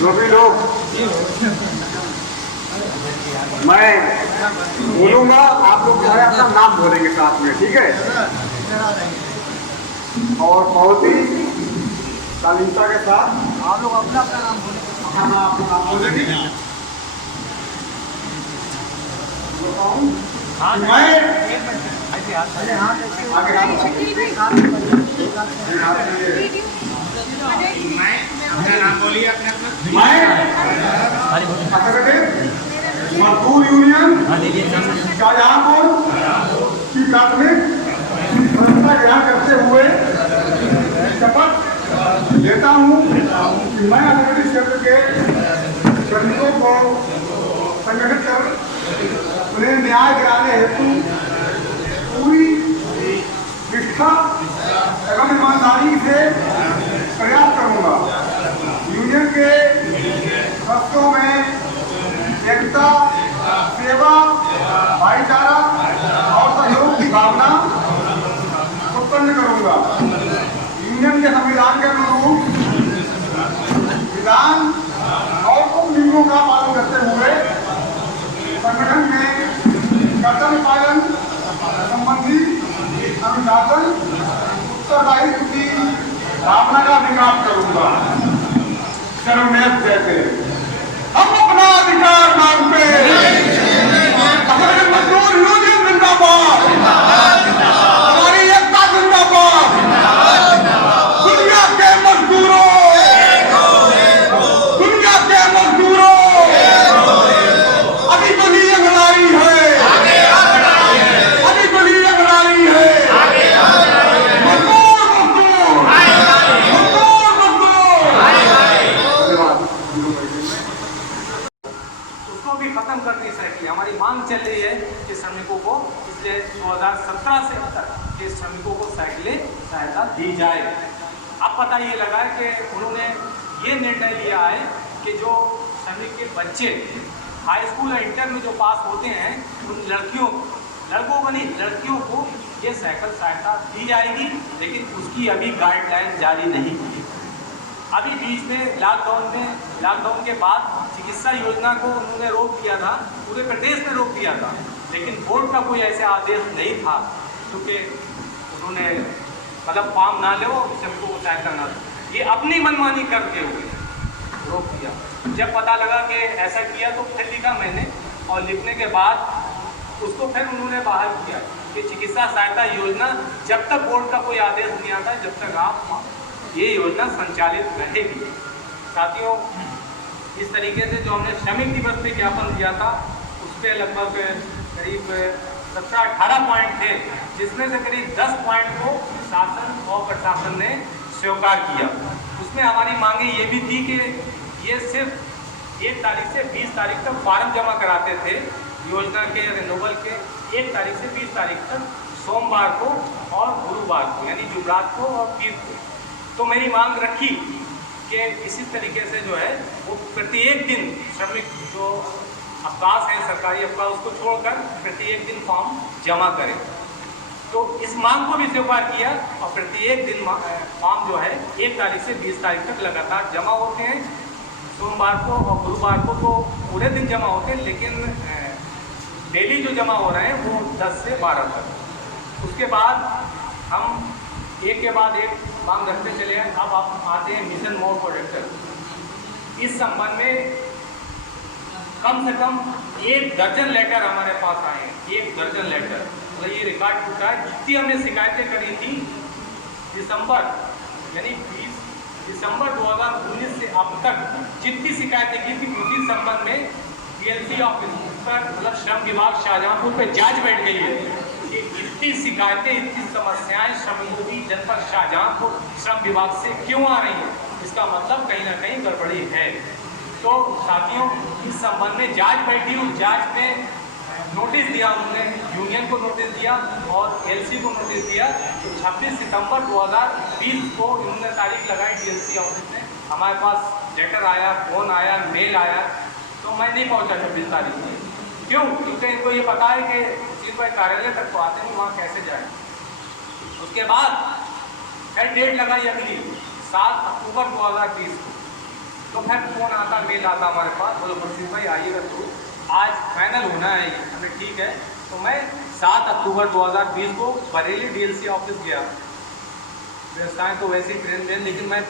जो भी लोग, मैं बोलूंगा, आप लोग जो है अपना नाम बोलेंगे साथ में, ठीक है? और बहुत ही शालीनता के साथ आप लोग अपना अपना नाम बोलेंगे। मजदूर यूनियन शाहजहांपुर की प्राथमिक संस्था ग्रहण करते हुए शपथ लेता हूँ कि मैं असंगठित क्षेत्र के श्रमिकों को संगठित कर उन्हें न्याय दिलाने हेतु पूरी निष्ठा एवं ईमानदारी से प्रयास करूंगा। यूनियन के सदस्यों में एकता, सेवा, भाईचारा और सहयोग की भावना उत्पन्न करूंगा। यूनियन के संविधान के अनुरूप विधान और उन नियमों का पालन करते हुए संगठन में कर्तव्य पालन संबंधी अनुशासन उत्तरदायित्व की भावना का विकास करूंगा। सर्वमेव जैसे हम अपना अधिकार मांगते हमारे मजदूर यूनियन जिंदाबाद, हमारी एकता जिंदाबाद, दुनिया के मजदूरों, दुनिया के मजदूरों अभी बड़ी अंगड़ाई है, अभी बड़ी अंगड़ाई है। मजदूर मजदूर मजदूर उसको भी खत्म करनी चाहिए। हमारी मांग चल रही है कि श्रमिकों को इसलिए 2017 से अब तक के श्रमिकों को साइकिलें सहायता दी जाए। अब पता ये लगा कि उन्होंने ये निर्णय लिया है कि जो श्रमिक के बच्चे हाई स्कूल और इंटर में जो पास होते हैं उन लड़कों को नहीं, लड़कियों को ये साइकिल सहायता दी जाएगी, लेकिन उसकी अभी गाइडलाइन जारी नहीं की। अभी बीच में लॉकडाउन के बाद चिकित्सा योजना को उन्होंने रोक दिया था, पूरे प्रदेश में रोक दिया था, लेकिन बोर्ड का कोई ऐसे आदेश नहीं था क्योंकि उन्होंने मतलब फॉर्म ना लो, सबको तय करना था। ये अपनी मनमानी करते हुए रोक दिया। जब पता लगा कि ऐसा किया तो फिर लिखा मैंने, और लिखने के बाद उसको फिर उन्होंने बहाल किया कि चिकित्सा सहायता योजना जब तक बोर्ड का कोई आदेश नहीं आता, जब तक आप ये योजना संचालित रहेगी। साथियों, इस तरीके से जो हमने श्रमिक दिवस पे ज्ञापन दिया था उस पर लगभग करीब 17-18 पॉइंट थे, जिसमें से करीब 10 पॉइंट को शासन और प्रशासन ने स्वीकार किया। उसमें हमारी मांगे ये भी थी कि ये सिर्फ 1 तारीख से 20 तारीख तक फॉर्म जमा कराते थे योजना के रिन्यूअल के, 1 तारीख से 20 तारीख तक सोमवार को और गुरुवार को, यानी जुमरात को और पीर को। तो मेरी मांग रखी कि इसी तरीके से जो है वो प्रत्येक दिन श्रमिक जो अवकाश है, सरकारी अवकाश, उसको छोड़कर प्रत्येक दिन फॉर्म जमा करें। तो इस मांग को भी स्वीकार किया और प्रत्येक दिन फॉर्म जो है 1 तारीख से 20 तारीख तक लगातार जमा होते हैं। सोमवार को और गुरुवार को तो पूरे दिन जमा होते हैं, लेकिन डेली जो जमा हो रहे हैं वो 10 से 12 तक। उसके बाद हम एक के बाद एक मांग रखते चले हैं। अब आप आते हैं मिशन मोड प्रोजेक्टर। इस संबंध में कम से कम 1 दर्जन लेटर हमारे पास आए हैं, 1 दर्जन लेटर। तो ये रिकॉर्ड टूटा है। जितनी हमने शिकायतें करी थी दिसंबर, यानी 20 दिसंबर 2019 से अब तक जितनी शिकायतें की थी उसी संबंध में पीएलसी ऑफिस पर, मतलब श्रम विभाग शाहजहांपुर पे जांच बैठ गई है कि इतनी शिकायतें, इतनी समस्याएं श्रमिकों की जनपद शाहजहांपुर श्रम विभाग से क्यों आ रही हैं। इसका मतलब कहीं ना कहीं गड़बड़ी है। तो साथियों, इस संबंध में जांच बैठी, उस जांच में नोटिस दिया उन्होंने, यूनियन को नोटिस दिया और एलसी को नोटिस दिया। तो 26 सितंबर 2020 को इन्होंने तारीख लगाई डीएलसी ऑफिस में। हमारे पास लेटर आया, फ़ोन आया, मेल आया, तो मैं नहीं पहुंचा 26 तारीख में। क्यों? क्योंकि इनको ये पता है कि चीज भाई कार्यालय तक तो आते नहीं, वहाँ कैसे जाए। उसके बाद फिर डेट लगाई अगली 7 अक्टूबर 2020 को। तो फिर फ़ोन आता, मेल आता हमारे पास, बोलो खुर्शीद भाई आइएगा तो आज फाइनल होना है ये। हमें ठीक है। तो मैं 7 अक्टूबर 2020 को बरेली डीएलसी ऑफिस गया। व्यवस्थाएँ तो वैसे ही ट्रेन, लेकिन मैं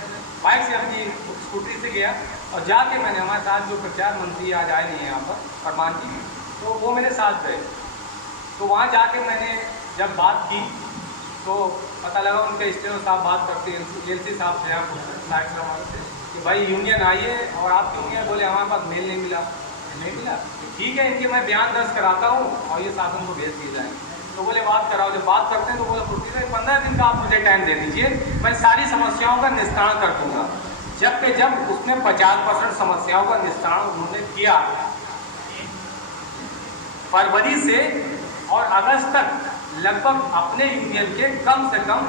बाइक से अपनी स्कूटरी से गया और जाके मैंने, हमारे साथ जो प्रचार मंत्री आज आए नहीं हैं यहाँ पर, फरमान जी, तो वो मेरे साथ गए। तो वहाँ जाके मैंने जब बात की तो पता लगा उनके स्टेनो साहब बात करते हैं, एलसी साहब से, यहाँ से कि भाई यूनियन आई है और आपकी यूनियन, बोले हमारे पास मेल नहीं मिला। नहीं मिला तो ठीक है, इनके मैं बयान दर्ज कराता हूँ और ये शासन को भेज दिए जाए। तो बोले बात कराओ। जब बात करते हैं तो बोले खुर्शीद भाई 15 दिन का आप मुझे टाइम दे दीजिए, मैं सारी समस्याओं का निस्तारण कर दूँगा। जब उसने 50% समस्याओं का निस्तारण उन्होंने किया, फरवरी से और अगस्त तक लगभग अपने यूनियन के कम से कम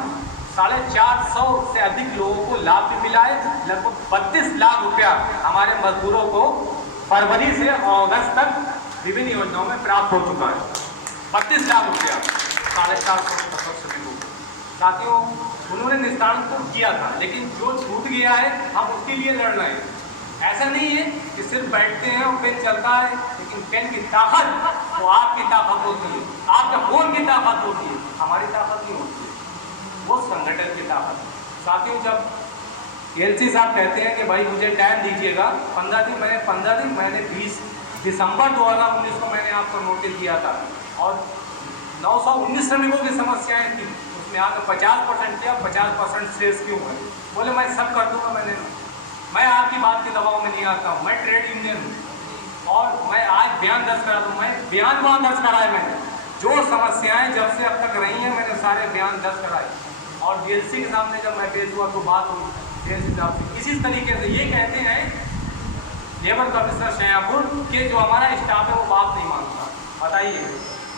450 से अधिक लोगों को लाभ भी मिला है। लगभग 32 लाख रुपया हमारे मजदूरों को फरवरी से अगस्त तक विभिन्न योजनाओं में प्राप्त हो चुका है। 32 लाख रुपया 450 श्रमिकों को। साथियों, उन्होंने निस्तारण तो किया था, लेकिन जो छूट गया है हम उसके लिए लड़ रहे हैं। ऐसा नहीं है कि सिर्फ बैठते हैं और पेन चलता है, लेकिन पेन की ताकत वो आपकी ताकत होती है, आपके फोन की ताकत होती है, हमारी ताकत नहीं होती है, वो संगठन की ताकत है। साथियों, जब एलसी साहब कहते हैं कि भाई मुझे टाइम दीजिएगा 15 दिन, मैंने 20 दिसंबर 2019 को मैंने आपको नोटिस दिया था और 919 श्रमिकों की समस्याएं थी, उसमें आकर 50% किया, 50% शेष क्यों है? बोले मैं सब कर दूंगा। मैं आपकी बात के दबाव में नहीं आता हूँ, मैं ट्रेड यूनियन हूँ और मैं आज बयान दर्ज करा दूँ। मैं बयान वहाँ दर्ज कराए, मैंने जो समस्याएं जब से अब तक रही हैं मैंने सारे बयान दर्ज कराए और डीएलसी के सामने जब मैं पेश हुआ तो बात हुई डीएलसी साहब से। इसी तरीके से ये कहते हैं लेबर कमिश्नर शाहपुर के जो हमारा स्टाफ है वो बात नहीं मानता। बताइए,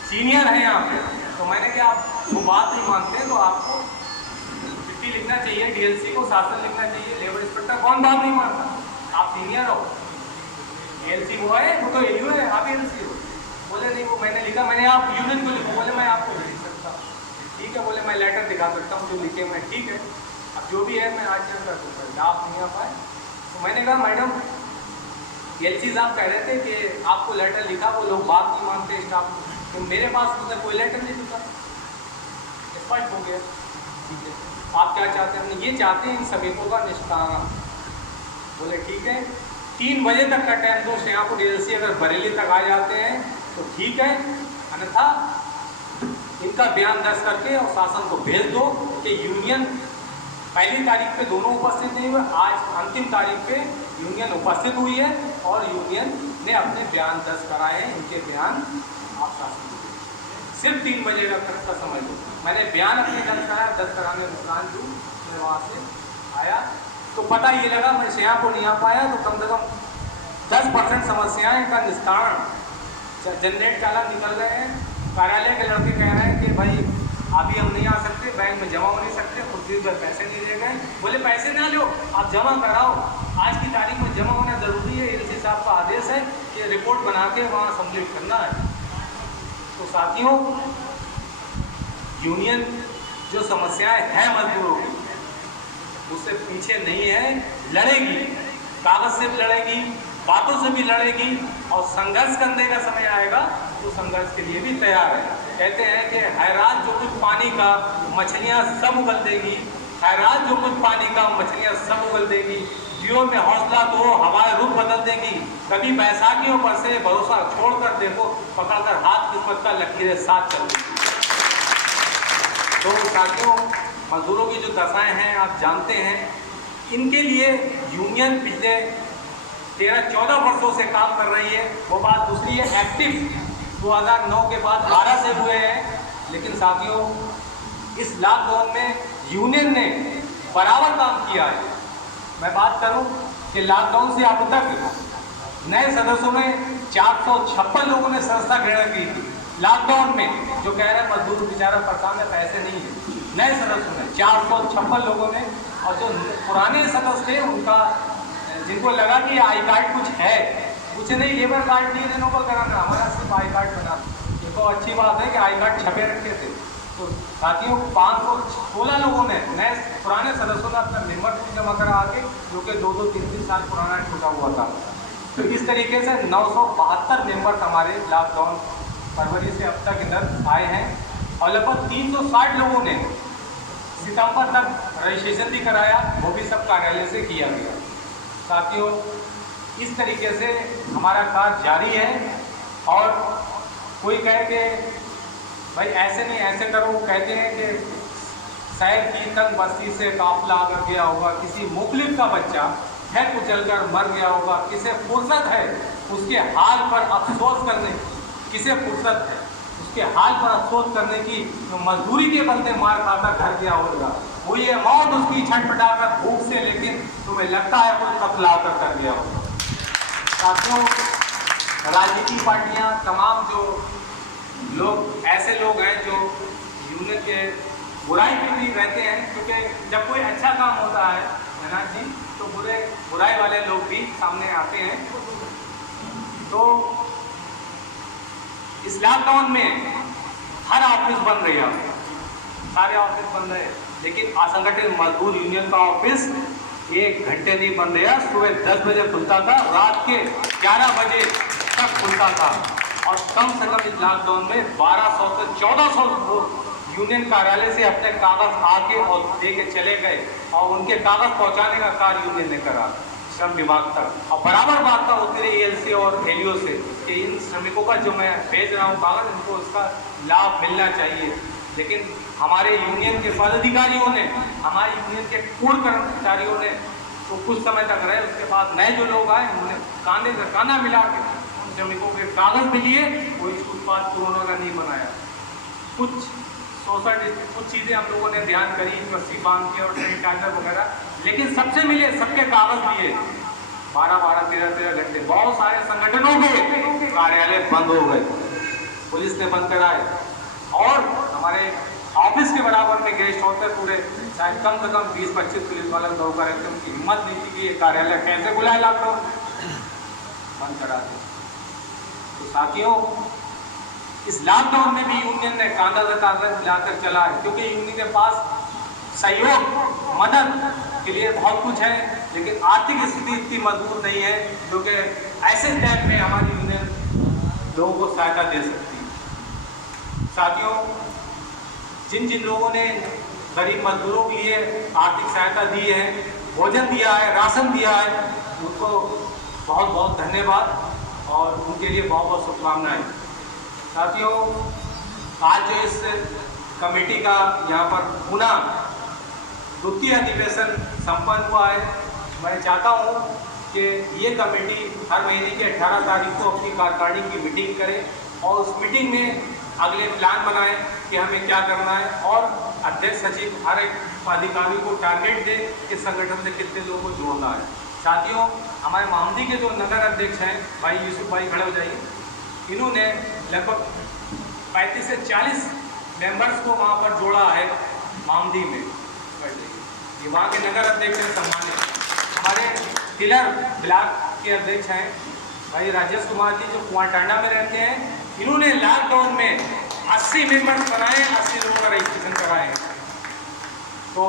सीनियर है यहाँ पे, तो मैंने कहा आप वो बात नहीं मानते हैं तो आपको चिट्ठी लिखना चाहिए, डीएलसी को शासन लिखना चाहिए। लेबर इंस्पेक्टर कौन बात नहीं मानता? आप सीनियर हो, डीएलसी वो है, वो तो एलयू है, आप एलसी हो। बोले नहीं, वो मैंने लिखा, मैंने आप यूनियन को लिखो। बोले मैं आपको नहीं लिख सकता। ठीक है, बोले मैं लेटर दिखा सकता हूँ जो लिखे मैं, ठीक है, अब जो भी है मैं आज कर दूँगा, आप नहीं आ पाए। तो मैंने कहा मैडम, एलसी साहब कह रहे थे कि आपको लेटर लिखा, वो लोग बात नहीं मानते स्टाफ, तो मेरे पास तो कोई लेटर नहीं लिखा। स्पष्ट हो गया, ठीक है, आप क्या चाहते हैं? हम ये चाहते हैं इन श्रमिकों का निष्ठान। बोले ठीक है, 3 बजे तक का टाइम दो शाहपुर डीएलसी, अगर बरेली तक आ जाते हैं तो ठीक है, अन्यथा इनका बयान दर्ज करके और शासन को भेज दो कि यूनियन पहली तारीख पे दोनों उपस्थित नहीं हुए, आज अंतिम तारीख पे यूनियन उपस्थित हुई है और यूनियन ने अपने बयान दर्ज कराए हैं। इनके बयान आप शासन को सिर्फ 3 बजे तक का समय दो। मैंने बयान अपने दर्ज कराया, दर्ज कराने मुस्कान जो मैं वहाँ से आया तो पता ये लगा मैं शाहपुर नहीं आ पाया, तो कम से कम 10% समस्याएं का निस्तारण जनरेट चाला निकल रहे हैं। कार्यालय के लड़के कह रहे हैं कि भाई अभी हम नहीं आ सकते, बैंक में जमा हो नहीं सकते, खुर्शीद भाई पैसे नहीं दे गए। बोले पैसे ना लो, आप जमा कराओ, आज की तारीख में जमा होना ज़रूरी है, एलसी साहब का आदेश है कि रिपोर्ट बना के वहाँ सबमिट करना है। तो साथियों, यूनियन जो समस्याएं हैं मजदूरों की उससे पीछे नहीं है, लड़ेगी, कागज से भी लड़ेगी, बातों से भी लड़ेगी और संघर्ष करने का समय आएगा तो संघर्ष के लिए भी तैयार है। कहते हैं कि हैरान जो कुछ पानी का मछलियाँ सब उगल देगी, हैरान जो कुछ पानी का मछलियाँ सब उगल देगी, दियों में हौसला तो हमारे रूप बदल देगी, कभी बैसाखियों पर से भरोसा छोड़कर देखो, पकड़कर हाथ किस्मत का लकीरें साथ चल देगी। तो साथियों, मजदूरों की जो दशाएं हैं आप जानते हैं, इनके लिए यूनियन पिछले 13-14 वर्षों से काम कर रही है। वो बात दूसरी है, एक्टिव 2009 के बाद 12 से हुए हैं, लेकिन साथियों इस लॉकडाउन में यूनियन ने बराबर काम किया है। मैं बात करूं कि लॉकडाउन से अब तक नए सदस्यों में 456 लोगों ने संस्था ग्रहण की थी। लॉकडाउन में जो कह रहे हैं मजदूर बेचारा परेशान है, पैसे नहीं है, नए सदस्यों ने 456 लोगों ने, और जो पुराने सदस्य थे उनका, जिनको लगा कि आई कार्ड कुछ है, कुछ नहीं, लेबर कार्ड नहीं रिन्यूअल कराना, हमारा सिर्फ आई कार्ड बना। देखो अच्छी बात है कि आई कार्ड छपे रखे थे, तो साथियों 516 लोगों ने नए पुराने सदस्यों ने अपना मेंबरशिप जमा करा आके, जो कि 2-2, 3-3 साल पुराना छूटा हुआ था। तो इस तरीके से 972 मेंबर्स हमारे लॉकडाउन फरवरी से अब तक इधर आए हैं और लगभग 360 लोगों ने सितंबर तक रजिस्ट्रेशन भी कराया, वो भी सब कार्यालय से किया गया। साथियों इस तरीके से हमारा कार्य जारी है और कोई कहे कि भाई ऐसे नहीं ऐसे करो, कहते हैं कि शहर की तंग बस्ती से काफिला अगर गया होगा, किसी मुखलिफ का बच्चा है कुचल कर मर गया होगा, किसे फुर्सत है उसके हाल पर अफसोस करने, किसे फुर्सत है उसके हाल पर अफसोस करने की, मजदूरी के बदले मार खाकर घर गया होगा, वो ये मौत उसकी छटपटाकर भूख से, लेकिन तुम्हें लगता है कोई कत्ल आकर कर गया होगा। साथियों राजनीतिक पार्टियां तमाम जो लोग ऐसे लोग हैं जो यूनियन के बुराई में भी रहते हैं, क्योंकि जब कोई अच्छा काम होता है ना जी तो बुराई वाले लोग भी सामने आते हैं। तो इस लॉकडाउन में हर ऑफिस बंद रहे, सारे ऑफिस बंद रहे, लेकिन असंगठित मजदूर यूनियन का ऑफिस 1 घंटे नहीं बंद रहा। सुबह 10 बजे खुलता था, रात के 11 बजे तक खुलता था और कम से कम इस लॉकडाउन में 1200 से 1400 लोग यूनियन कार्यालय से अपने कागज आके और दे के चले गए और उनके कागज पहुंचाने का कार्य यूनियन ने करा श्रम विभाग तक। और बराबर वार्ता होती रही एलसी और एलईओ से कि इन श्रमिकों का जो मैं भेज रहा हूँ कागज, इनको उसका लाभ मिलना चाहिए। लेकिन हमारे यूनियन के पदाधिकारियों ने, हमारे यूनियन के पूर्व कर्मचारियों ने तो कुछ समय तक रहे, उसके बाद नए जो लोग आए उन्होंने कांधे से कांधा मिला के उन श्रमिकों के कागज भी लिए, कोई उत्पाद कोरोना का नहीं बनाया। कुछ सोशल कुछ चीज़ें हम लोगों ने ध्यान करी, रस्सी बांध के और सैनिटाइजर वगैरह, लेकिन सबसे मिले, सबके कागज लिए 12-12, 13-13 घंटे। बहुत सारे संगठनों के कार्यालय बंद हो गए, पुलिस ने बंद कराए और हमारे ऑफिस के बराबर में गेस्ट हाउस पूरे शायद कम से कम 20-25 पुलिस वाले दौड़ कर रहे थे। उनकी हिम्मत नहीं थी कि ये कार्यालय कैसे बुलाए, लॉकडाउन बंद करा दे। तो साथियों इस लॉकडाउन में भी यूनियन ने कांधा से कागज मिलाकर चला है, क्योंकि यूनियन के पास सहयोग मदद के लिए बहुत कुछ है, लेकिन आर्थिक स्थिति इतनी मजबूत नहीं है जो कि ऐसे टाइम में हमारी यूनियन लोगों को सहायता दे सकती है। साथियों जिन जिन लोगों ने गरीब मजदूरों के लिए आर्थिक सहायता दी है, भोजन दिया है, राशन दिया है, उनको बहुत बहुत धन्यवाद और उनके लिए बहुत बहुत शुभकामनाएं। साथियों आज जो इस कमेटी का यहाँ पर पुनः द्वितीय अधिवेशन संपन्न हुआ है, मैं चाहता हूँ कि ये कमेटी हर महीने के 18 तारीख को अपनी कार्यकारिणी की मीटिंग करे और उस मीटिंग में अगले प्लान बनाए कि हमें क्या करना है और अध्यक्ष सचिव हर एक पदाधिकारी को टारगेट दे कि संगठन से कितने लोगों को जोड़ना है। साथियों हमारे मामदी के जो नगर अध्यक्ष हैं भाई यूसुफ भाई खड़े हो जाइए, इन्होंने लगभग 35 से 40 मेंबर्स को वहाँ पर जोड़ा है मामदी में। ये वहाँ के नगर अध्यक्ष हैं सम्मानित। हमारे तिलर ब्लॉक के अध्यक्ष हैं भाई राजेश कुमार जी जो कुआंटांडा में रहते हैं, इन्होंने लॉकडाउन में 80 मेंबर्स बनाए, 80 लोगों का रजिस्ट्रेशन कराए। तो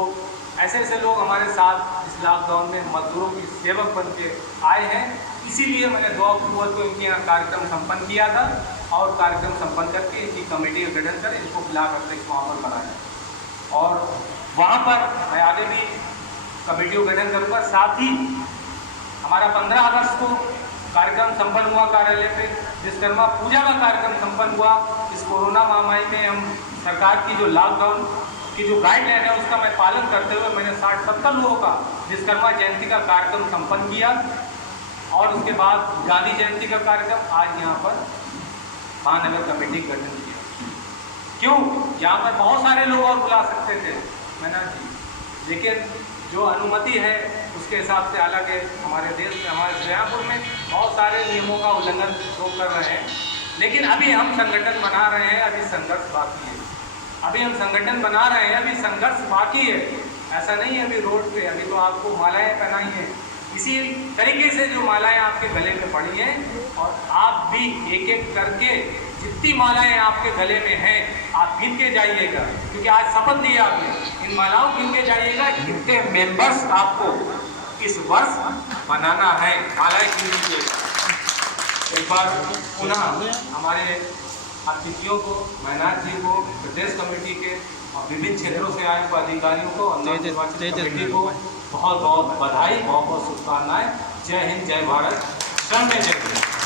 ऐसे ऐसे लोग हमारे साथ इस लॉकडाउन में मजदूरों की सेवक बन के आए हैं। इसीलिए मैंने 2 अक्टूबर को इनके यहाँ कार्यक्रम संपन्न किया था और कार्यक्रम संपन्न करके इनकी कमेटी का गठन कर इनको ब्लॉक अध्यक्ष वहाँ पर बनाया और वहाँ पर मैं आगे भी कमेटी का गठन करूँगा। साथ ही हमारा 15 अगस्त को कार्यक्रम संपन्न हुआ कार्यालय पे, विश्वकर्मा पूजा का कार्यक्रम संपन्न हुआ। इस कोरोना महामारी में हम सरकार की जो लॉकडाउन की जो गाइडलाइन है उसका मैं पालन करते हुए मैंने 60-70 लोगों का विश्वकर्मा जयंती का कार्यक्रम संपन्न किया और उसके बाद गांधी जयंती का कार्यक्रम आज यहाँ पर महानगर कमेटी गठन किया। क्यों? यहाँ पर बहुत सारे लोग और बुला सकते थे मैंने जी, लेकिन जो अनुमति है उसके हिसाब से, हालांकि हमारे देश में हमारे श्रीरामपुर में बहुत सारे नियमों का उल्लंघन लोग कर रहे हैं, लेकिन अभी हम संगठन बना रहे हैं, अभी संघर्ष बाकी है। अभी हम संगठन बना रहे हैं, अभी संघर्ष बाकी है। ऐसा नहीं है अभी रोड पे, अभी तो आपको मालाएं पहनाई हैं, इसी तरीके से जो मालाएं आपके गले में पड़ी हैं और आप भी एक एक करके जितनी मालाएं आपके गले में हैं आप गिन के जाइएगा, क्योंकि आज शपथ दिया आपने, इन मालाओं गिन के जाइएगा कितने मेंबर्स आपको इस वर्ष बनाना है, मालाएं गिन लीजिएगा। एक बार पुनः हमारे अतिथियों को, मैनाथ जी को, प्रदेश कमेटी के और विभिन्न क्षेत्रों से आए पदाधिकारियों को और निर्वाचित कमेटी को बहुत बहुत बधाई, बहुत बहुत शुभकामनाएं। जय हिंद, जय भारत, श्रम में जय हिंद।